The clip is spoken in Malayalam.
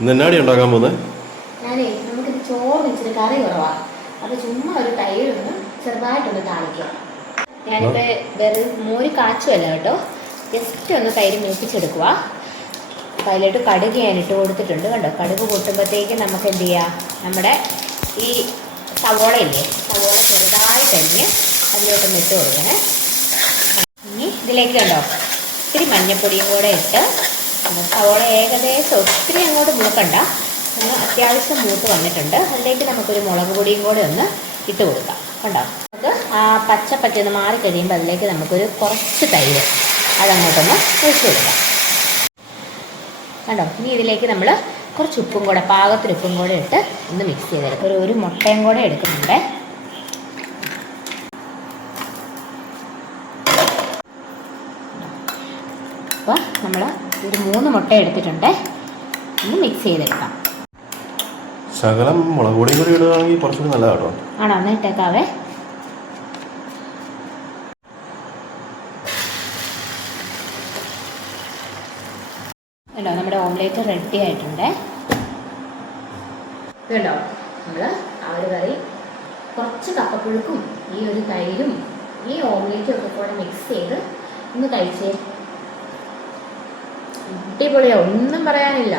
ഇന്നെന്നാടി ഉണ്ടാക്കാൻ പോകുന്നത്? ഞാനേ നമുക്കിത് ചോറ് ഇച്ചിരി കറി കുറവാണ്. അപ്പോൾ ചുമ്മാ ഒരു തൈരൊന്ന് ചെറുതായിട്ടൊന്ന് താളിക്കാം. ഞാനിപ്പോൾ വെറും മോര് കാച്ചുമല്ല കേട്ടോ, ജസ്റ്റ് ഒന്ന് തൈര് മൂപ്പിച്ചെടുക്കുക. അപ്പോൾ അതിലോട്ട് കടുക് ഞാൻ ഇട്ട് കൊടുത്തിട്ടുണ്ട് കണ്ടോ. കടുക് പൊട്ടുമ്പോഴത്തേക്ക് നമുക്ക് എന്ത് ചെയ്യാം, നമ്മുടെ ഈ സവോളയില്ലേ, സവോള ചെറുതായിട്ടരിഞ്ഞ് അതിലോട്ടൊന്ന് ഇട്ട് കൊടുക്കണേ. ഇനി ഇതിലേക്ക് കണ്ടോ ഇത്തിരി മഞ്ഞൾപ്പൊടിയും കൂടെ ഇട്ട്, സവോള ഏകദേശം ഒത്തിരി അങ്ങോട്ട് മൂക്കണ്ട, ഒന്ന് അത്യാവശ്യം മൂത്ത് വന്നിട്ടുണ്ട്. അതിലേക്ക് നമുക്കൊരു മുളക് പൊടിയും കൂടെ ഒന്ന് ഇട്ട് കൊടുക്കാം കണ്ടോ. നമുക്ക് ആ പച്ചപ്പറ്റൊന്ന് മാറിക്കഴിയുമ്പോൾ അതിലേക്ക് നമുക്കൊരു കുറച്ച് തൈര് അതങ്ങോട്ടൊന്ന് ഒഴിച്ചു കൊടുക്കാം കണ്ടോ. ഇനി ഇതിലേക്ക് നമ്മൾ കുറച്ച് ഉപ്പും കൂടെ, പാകത്തിന് ഉപ്പും കൂടെ ഇട്ട് ഒന്ന് മിക്സ് ചെയ്തെടുക്കും. ഒരു മുട്ടയും കൂടെ എടുക്കുന്നുണ്ട്. അപ്പോൾ നമ്മൾ ഒരു 3 മുട്ട എടുത്തിട്ടുണ്ട്. ഒന്ന് മിക്സ് ചെയ്തെടുക്കാം. ശകലം മുളക് പൊടിയും കൂടി ഇടുകയാണെങ്കിൽ കുറച്ചുകൂടി നല്ലതാട്ടോ. ആണോ, ഒന്ന് ഇട്ടേക്കാവേ. കേട്ടോ നമ്മുടെ ഓംലേറ്റ് റെഡി ആയിട്ടുണ്ട്. കേട്ടോ നമ്മൾ ആ ഒരു കറി കുറച്ച് കപ്പപ്പുഴുക്കും ഈ ഒരു തൈരും ഈ ഓംലേറ്റും ഒക്കെ കൂടെ മിക്സ് ചെയ്ത് ഒന്ന് കഴിച്ചേ. അടിപൊളിയോ, ഒന്നും പറയാനില്ല.